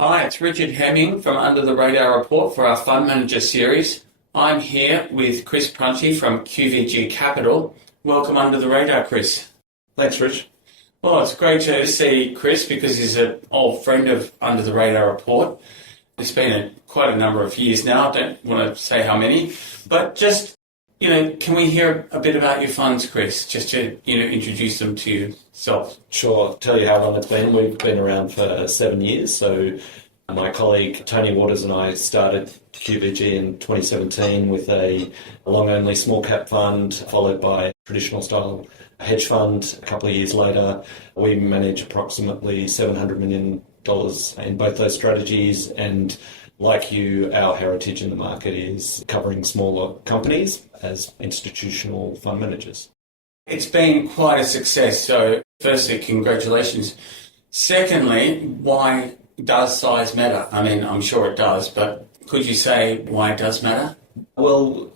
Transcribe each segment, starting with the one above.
Hi, it's Richard Hemming from Under the Radar Report for our Fund Manager series. I'm here with Chris Prunty from QVG Capital. Welcome Under the Radar, Chris. Thanks, Rich. Well, it's great to see Chris because he's an old friend of Under the Radar Report. It's been quite a number of years now. I don't want to say how many, but just, can we hear a bit about your funds, Chris? Just to, introduce them to yourself. Sure. I'll tell you how long it's been. We've been around for 7 years. So my colleague Tony Waters and I started QVG in 2017 with a long-only small-cap fund, followed by a traditional style hedge fund. A couple of years later, we manage approximately $700 million in both those strategies, and like you, our heritage in the market is covering smaller companies as institutional fund managers. It's been quite a success, so firstly, congratulations. Secondly, why does size matter? I mean, I'm sure it does, but could you say why it does matter? Well,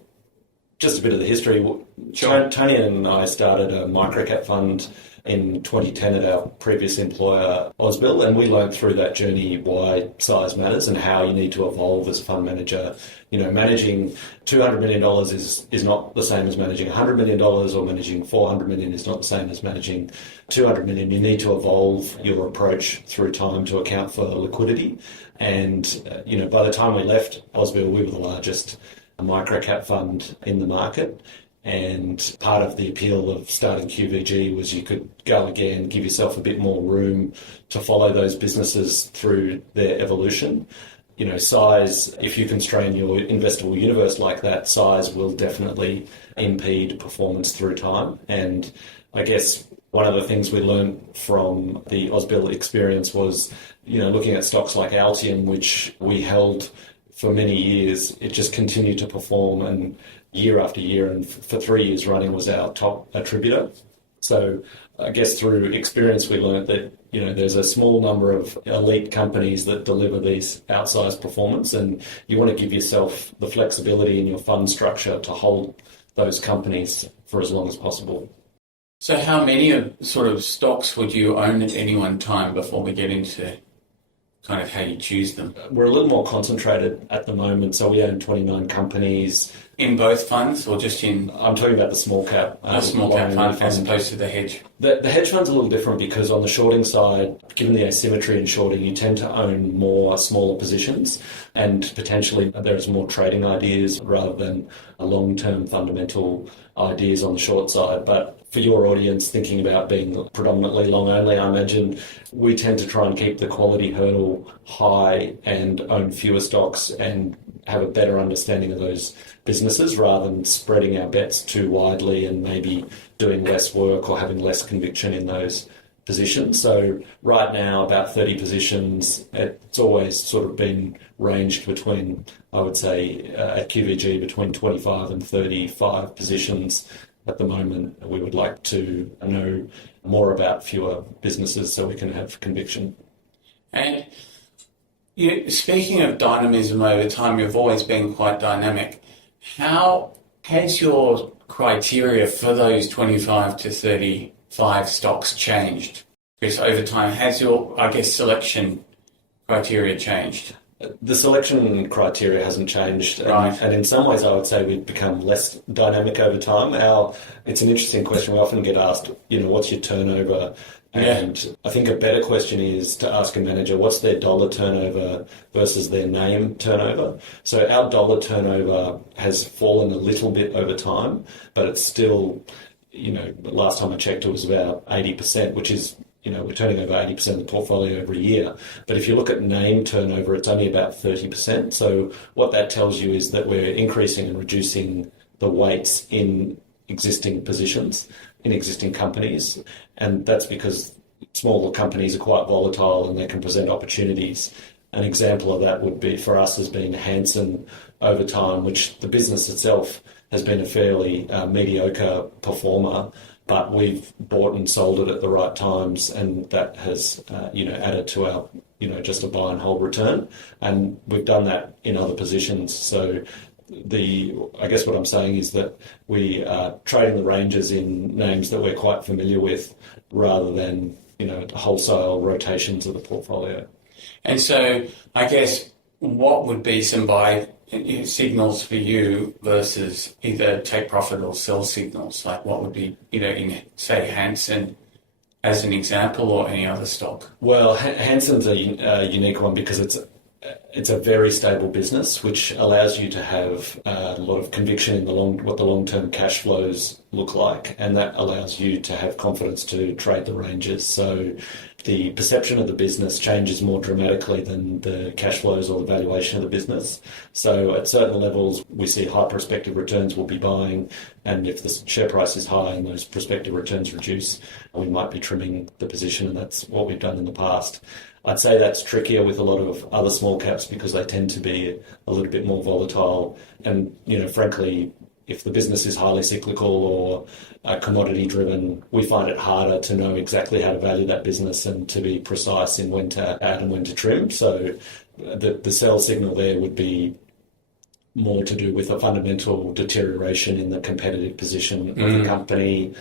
just a bit of the history. Sure. Tony and I started a microcap fund in 2010 at our previous employer, Ausbil, and we learned through that journey why size matters and how you need to evolve as a fund manager. Managing $200 million is not the same as managing $100 million, or managing $400 million is not the same as managing $200 million. You need to evolve your approach through time to account for liquidity. And, by the time we left Ausbil, we were the largest microcap fund in the market. And part of the appeal of starting QVG was you could go again, give yourself a bit more room to follow those businesses through their evolution. Size, if you constrain your investable universe like that, size will definitely impede performance through time. And I guess one of the things we learned from the Ausbil experience was, looking at stocks like Altium, which we held for many years, it just continued to perform, and year after year, and for 3 years running was our top attributor. So I guess through experience we learned that there's a small number of elite companies that deliver these outsized performance, and you want to give yourself the flexibility in your fund structure to hold those companies for as long as possible. So how many sort of stocks would you own at any one time before we get into kind of how you choose them? We're a little more concentrated at the moment, so we own 29 companies. In both funds, or just in... I'm talking about the small cap. The small cap fund as opposed to the hedge. The hedge fund's a little different because on the shorting side, given the asymmetry in shorting, you tend to own more smaller positions, and potentially there's more trading ideas rather than a long-term fundamental ideas on the short side. But for your audience thinking about being predominantly long only, I imagine we tend to try and keep the quality hurdle high and own fewer stocks and have a better understanding of those businesses rather than spreading our bets too widely and maybe doing less work or having less conviction in those positions. So right now, about 30 positions. It's always sort of been ranged between, I would say, at QVG, between 25 and 35 positions. At the moment, we would like to know more about fewer businesses so we can have conviction. And speaking of dynamism over time, you've always been quite dynamic. How has your criteria for those 25 to 35 stocks changed? Because over time, has your, selection criteria changed? The selection criteria hasn't changed. Right. And in some ways, I would say we've become less dynamic over time. It's an interesting question. We often get asked, what's your turnover? And I think a better question is to ask a manager, what's their dollar turnover versus their name turnover? So our dollar turnover has fallen a little bit over time, but it's still, last time I checked, it was about 80%, which is, we're turning over 80% of the portfolio every year. But if you look at name turnover, it's only about 30%. So what that tells you is that we're increasing and reducing the weights in existing positions, in existing companies. And that's because smaller companies are quite volatile and they can present opportunities. An example of that would be, for us, has been Hansen over time, which the business itself has been a fairly mediocre performer, but we've bought and sold it at the right times, and that has, added to our, just a buy and hold return. And we've done that in other positions. So I guess what I'm saying is that we are trading the ranges in names that we're quite familiar with rather than, wholesale rotations of the portfolio. And so I guess what would be some buy signals for you versus either take profit or sell signals? Like what would be, in say Hansen as an example or any other stock? Well, Hansen's a unique one because it's a very stable business, which allows you to have a lot of conviction in what the long-term cash flows look like, and that allows you to have confidence to trade the ranges. So the perception of the business changes more dramatically than the cash flows or the valuation of the business. So at certain levels, we see high prospective returns we'll be buying, and if the share price is high and those prospective returns reduce, we might be trimming the position, and that's what we've done in the past. I'd say that's trickier with a lot of other small caps because they tend to be a little bit more volatile. And, frankly, if the business is highly cyclical or commodity driven, we find it harder to know exactly how to value that business and to be precise in when to add and when to trim. So the sell signal there would be more to do with a fundamental deterioration in the competitive position of the company,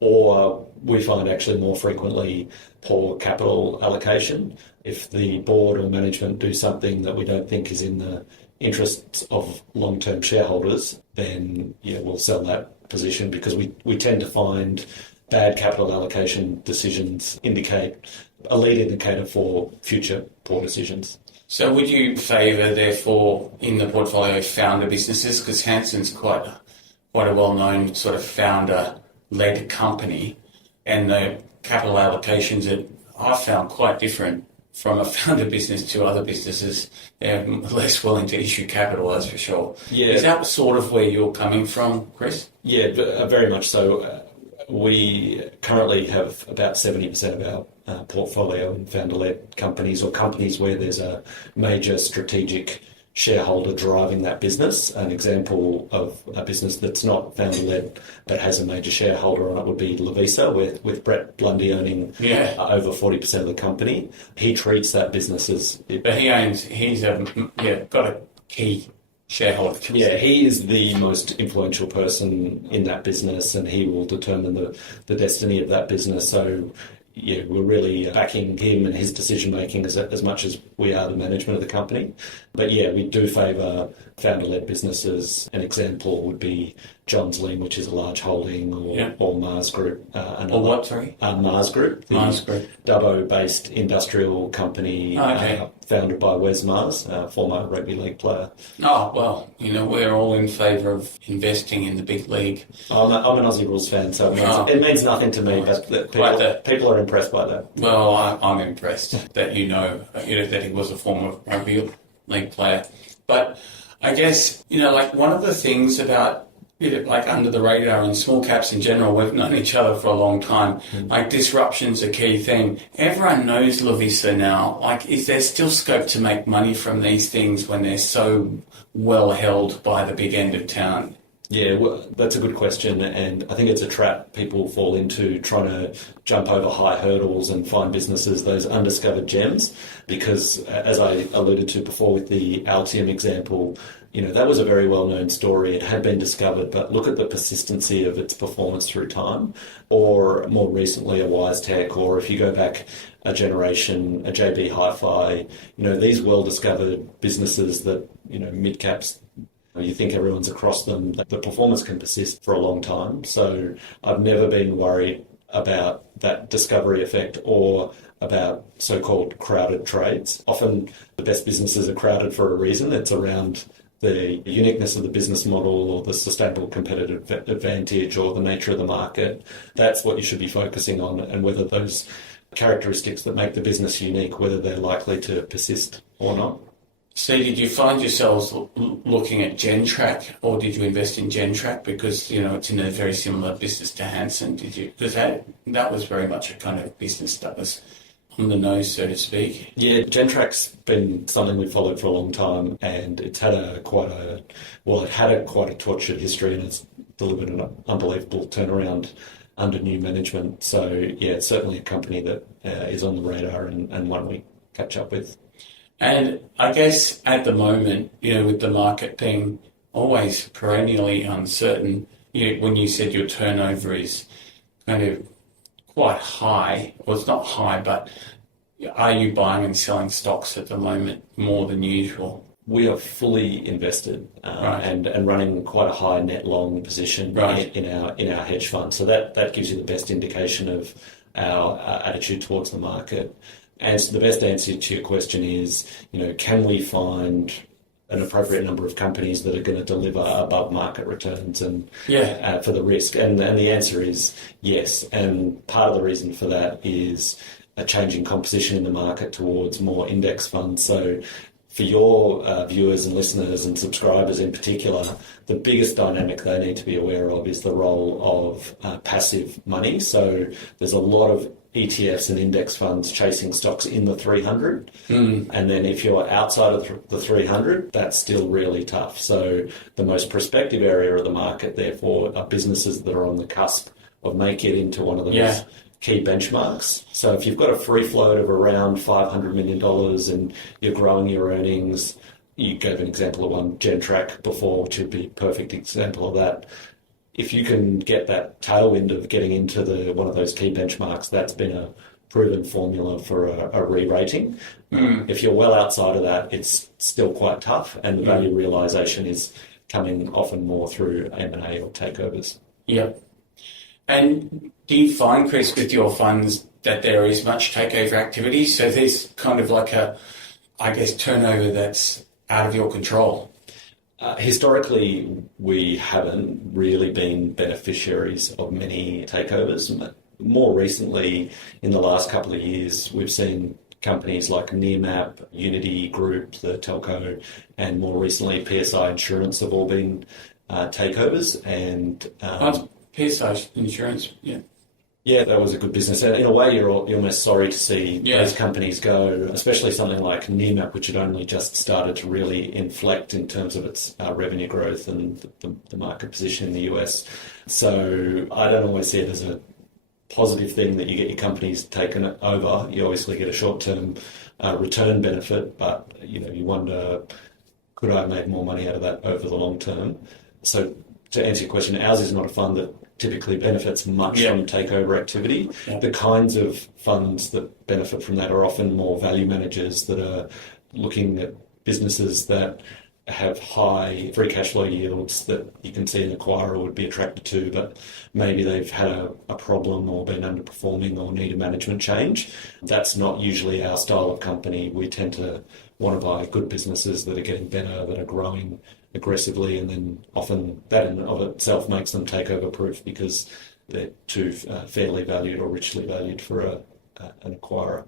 or we find actually more frequently poor capital allocation. If the board or management do something that we don't think is in the interests of long-term shareholders, then we'll sell that position because we tend to find bad capital allocation decisions indicate a lead indicator for future poor decisions. So would you favour, therefore, in the portfolio founder businesses? Because Hansen's quite a well-known sort of founder-led company, and the capital allocations that I've found quite different from a founder business to other businesses. They're less willing to issue capital, that's for sure. Yeah. Is that sort of where you're coming from, Chris? Yeah, very much so. We currently have about 70% of our portfolio in founder-led companies or companies where there's a major strategic shareholder driving that business. An example of a business that's not founder-led but has a major shareholder on it would be Lovisa, with Brett Blundy owning over 40% of the company. He treats that business as... But he's got a key shareholder. Yeah, he is the most influential person in that business, and he will determine the destiny of that business. So we're really backing him and his decision-making as much as we are the management of the company. But we do favour founder-led businesses. An example would be Johns Lyng, which is a large holding, or Mars Group. Or what, sorry? Mars Group. Mars Group. Dubbo-based industrial company founded by Wes Mars, former rugby league player. Oh, well, we're all in favour of investing in the big league. I'm an Aussie Rules fan, so it means nothing to me, but people are impressed by that. Well, I'm impressed that that he was a former rugby league player. But I guess, one of the things about under the radar and small caps in general, we've known each other for a long time. Like disruption's a key thing. Everyone knows Lovisa now. Is there still scope to make money from these things when they're so well held by the big end of town? Yeah, well, that's a good question, and I think it's a trap people fall into, trying to jump over high hurdles and find businesses, those undiscovered gems, because as I alluded to before with the Altium example, that was a very well-known story. It had been discovered, but look at the persistency of its performance through time, or more recently a WiseTech, or if you go back a generation, a JB Hi-Fi, these well-discovered businesses that, mid-caps, you think everyone's across them, the performance can persist for a long time. So I've never been worried about that discovery effect or about so-called crowded trades. Often the best businesses are crowded for a reason. It's around the uniqueness of the business model or the sustainable competitive advantage or the nature of the market. That's what you should be focusing on, and whether those characteristics that make the business unique, whether they're likely to persist or not. So did you find yourselves looking at Gentrack, or did you invest in Gentrack because, it's in a very similar business to Hansen? Did you? Because that was very much a kind of business that was on the nose, so to speak. Yeah, Gentrack's been something we've followed for a long time, and it's had quite a tortured history, and it's delivered an unbelievable turnaround under new management. So it's certainly a company that is on the radar and one we catch up with. And I guess at the moment, with the market being always perennially uncertain, when you said your turnover is kind of quite high, well, it's not high, but Are you buying and selling stocks at the moment more than usual? We are fully invested Right. and running quite a high net long position Right. in our hedge fund. So that gives you the best indication of our attitude towards the market. And so the best answer to your question is, can we find an appropriate number of companies that are going to deliver above market returns and Yeah. for the risk? And the answer is yes. And part of the reason for that is a changing composition in the market towards more index funds. So for your viewers and listeners and subscribers in particular, the biggest dynamic they need to be aware of is the role of passive money. So there's a lot of ETFs and index funds chasing stocks in the 300. And then if you're outside of the 300, that's still really tough. So the most prospective area of the market, therefore, are businesses that are on the cusp of making it into one of those key benchmarks. So if you've got a free float of around $500 million and you're growing your earnings, you gave an example of one, Gentrack, before, which would be a perfect example of that. If you can get that tailwind of getting into one of those key benchmarks, that's been a proven formula for a re-rating. If you're well outside of that, it's still quite tough, and the value realisation is coming often more through M&A or takeovers. Yep. And do you find, Chris, with your funds that there is much takeover activity? So there's kind of like turnover that's out of your control. Historically, we haven't really been beneficiaries of many takeovers. More recently, in the last couple of years, we've seen companies like Nearmap, Unity Group, the telco, and more recently PSI Insurance have all been takeovers. And PSI Insurance, yeah. Yeah, that was a good business. And in a way, you're almost sorry to see those companies go, especially something like Nearmap, which had only just started to really inflect in terms of its revenue growth and the market position in the US. So I don't always see it as a positive thing that you get your companies taken over. You obviously get a short-term return benefit, but you wonder, could I have made more money out of that over the long term? So to answer your question, ours is not a fund that typically benefits much from takeover activity. The kinds of funds that benefit from that are often more value managers that are looking at businesses that have high free cash flow yields that you can see an acquirer would be attracted to, but maybe they've had a problem or been underperforming or need a management change. That's not usually our style of company. We tend to want to buy good businesses that are getting better, that are growing aggressively, and then often that in and of itself makes them takeover proof because they're too fairly valued or richly valued for an acquirer.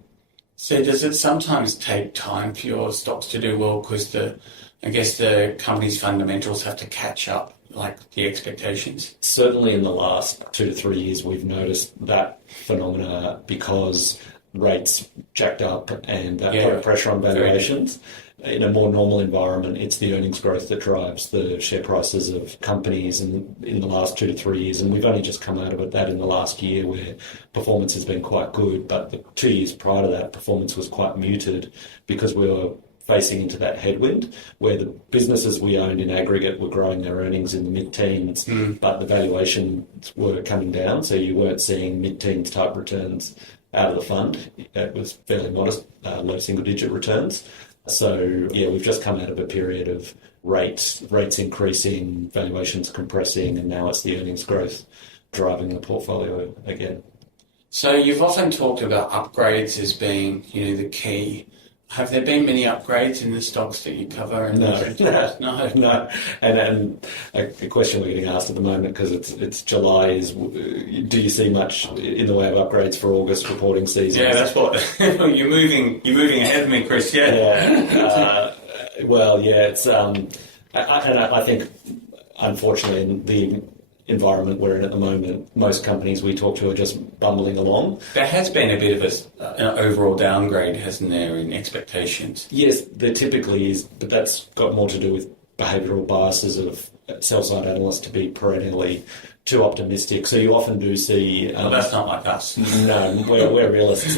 So does it sometimes take time for your stocks to do well because I guess the company's fundamentals have to catch up, like the expectations? Certainly in the last 2 to 3 years, we've noticed that phenomena because rates jacked up and that put pressure on valuations. In a more normal environment, it's the earnings growth that drives the share prices of companies in the last 2 to 3 years. And we've only just come out of that in the last year where performance has been quite good. But the 2 years prior to that, performance was quite muted because we were facing into that headwind where the businesses we owned in aggregate were growing their earnings in the mid-teens, but the valuations were coming down. So you weren't seeing mid-teens type returns out of the fund. It was fairly modest, low single-digit returns. So, we've just come out of a period of rates increasing, valuations compressing, and now it's the earnings growth driving the portfolio again. So you've often talked about upgrades as being, the key. Have there been many upgrades in the stocks that you cover? No. And a question we're getting asked at the moment because it's July is, do you see much in the way of upgrades for August reporting season? Yeah, that's what you're moving ahead of me, Chris. It's I think unfortunately in the environment we're in at the moment, most companies we talk to are just bumbling along. There has been a bit of an overall downgrade, hasn't there, in expectations? Yes, there typically is, but that's got more to do with behavioural biases of sell-side analysts to be perennially too optimistic. So you often do see... that's not like us. No, we're realists.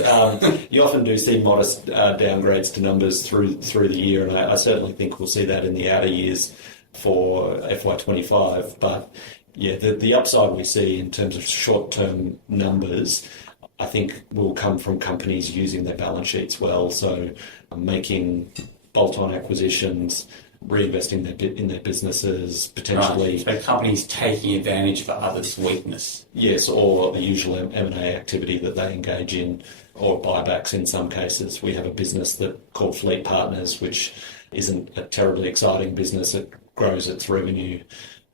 You often do see modest downgrades to numbers through the year, and I certainly think we'll see that in the outer years for FY25. But yeah, the upside we see in terms of short-term numbers, I think will come from companies using their balance sheets well. So making bolt-on acquisitions, reinvesting in their businesses, potentially. Right. So companies taking advantage of others' weakness. Yes, or the usual M&A activity that they engage in, or buybacks in some cases. We have a business called Fleet Partners, which isn't a terribly exciting business. It grows its revenue,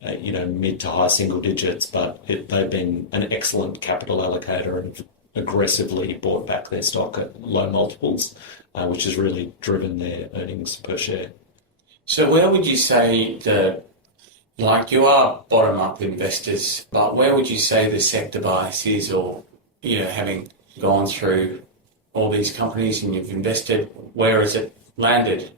mid to high single digits, but they've been an excellent capital allocator and aggressively bought back their stock at low multiples, which has really driven their earnings per share. So where would you say you are bottom-up investors, but where would you say the sector bias is, or, having gone through all these companies and you've invested, where has it landed?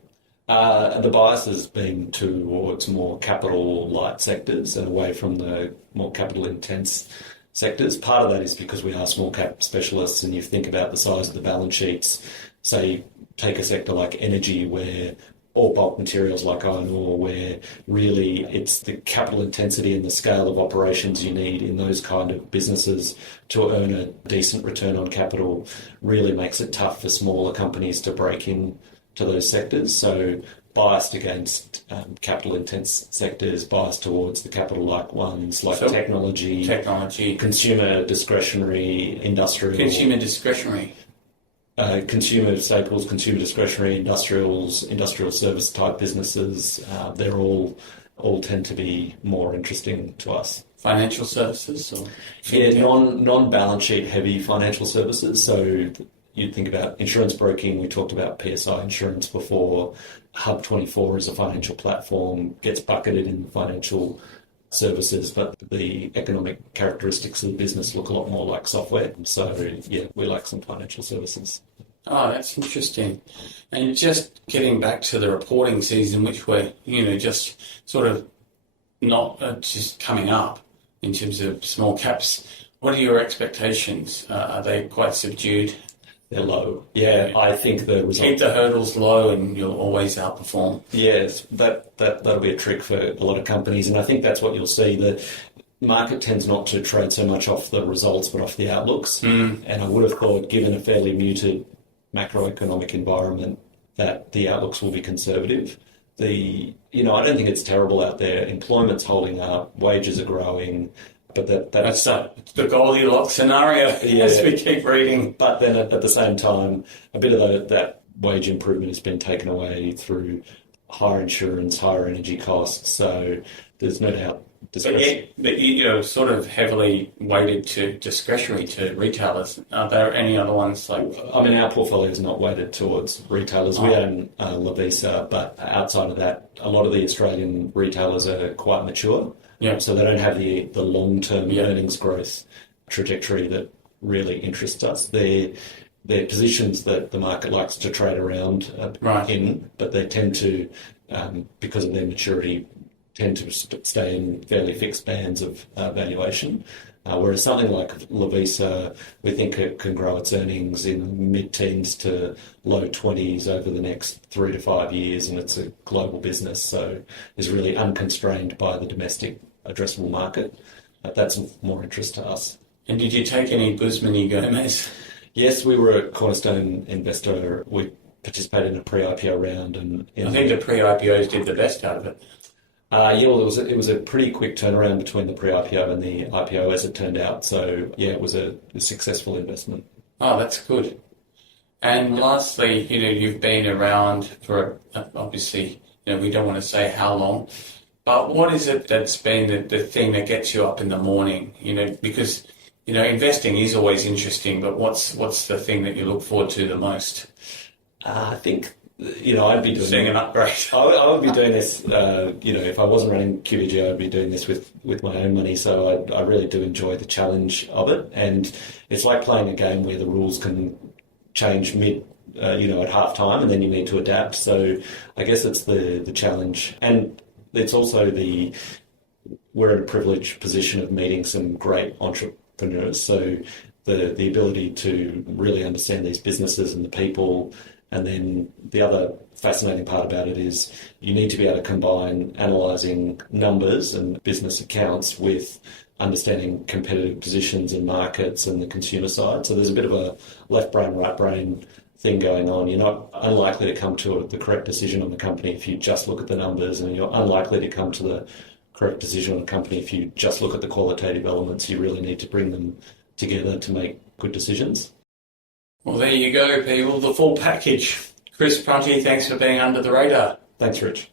The bias has been towards more capital-light sectors and away from the more capital-intense sectors. Part of that is because we are small-cap specialists, and you think about the size of the balance sheets. Say, take a sector like energy, where or bulk materials like iron ore, where really it's the capital intensity and the scale of operations you need in those kind of businesses to earn a decent return on capital really makes it tough for smaller companies to break in to those sectors. So biased against capital intense sectors, biased towards the capital like ones like technology, consumer discretionary, industrial. Consumer discretionary. Consumer staples, consumer discretionary, industrials, industrial service type businesses, they're all tend to be more interesting to us. Financial services? Or non-balance sheet heavy financial services. So you'd think about insurance broking. We talked about PSI Insurance before. Hub24 is a financial platform, gets bucketed in financial services, but the economic characteristics of the business look a lot more like software. So, we like some financial services. Oh, that's interesting. And just getting back to the reporting season, which we're, just sort of not just coming up in terms of small caps, what are your expectations? Are they quite subdued? They're low. Yeah, I think the result... Keep the hurdles low and you'll always outperform. Yes, that'll be a trick for a lot of companies, and I think that's what you'll see. The market tends not to trade so much off the results but off the outlooks. And I would have thought, given a fairly muted macroeconomic environment, that the outlooks will be conservative. I don't think it's terrible out there. Employment's holding up, wages are growing. But that's the Goldilocks scenario, as we keep reading. But then at the same time, a bit of that wage improvement has been taken away through higher insurance, higher energy costs. So there's no doubt. But sort of heavily weighted to discretionary to retailers. Are there any other ones like? Our portfolio is not weighted towards retailers. We own Lovisa, but outside of that, a lot of the Australian retailers are quite mature. Yeah. So they don't have the long-term earnings growth trajectory that really interests us. They're positions that the market likes to trade around in, but they tend to, because of their maturity, tend to stay in fairly fixed bands of valuation. Whereas something like Lovisa, we think it can grow its earnings in mid-teens to low 20s over the next 3 to 5 years, and it's a global business, so is really unconstrained by the domestic addressable market. That's of more interest to us. And did you take any Guzman y Gomez? Yes, we were a cornerstone investor. We participated in a pre-IPO round, and I think the pre-IPOs did the best out of it. It was a pretty quick turnaround between the pre-IPO and the IPO, as it turned out. So it was a successful investment. Oh, that's good. And lastly, you've been around for obviously, we don't want to say how long. But what is it that's been the thing that gets you up in the morning? Because investing is always interesting, but what's the thing that you look forward to the most? I think I'd be seeing an upgrade. I would be doing this. If I wasn't running QVG, I'd be doing this with my own money. So I really do enjoy the challenge of it, and it's like playing a game where the rules can change at half time, and then you need to adapt. So I guess it's the challenge. And it's also we're in a privileged position of meeting some great entrepreneurs. So the ability to really understand these businesses and the people. And then the other fascinating part about it is you need to be able to combine analysing numbers and business accounts with understanding competitive positions in markets and the consumer side. So there's a bit of a left brain, right brain thing going on. You're not unlikely to come to the correct decision on the company if you just look at the numbers, and you're unlikely to come to the correct decision on a company if you just look at the qualitative elements. You really need to bring them together to make good decisions. Well, there you go, people, the full package. Chris Prunty, thanks for being under the radar. Thanks, Rich.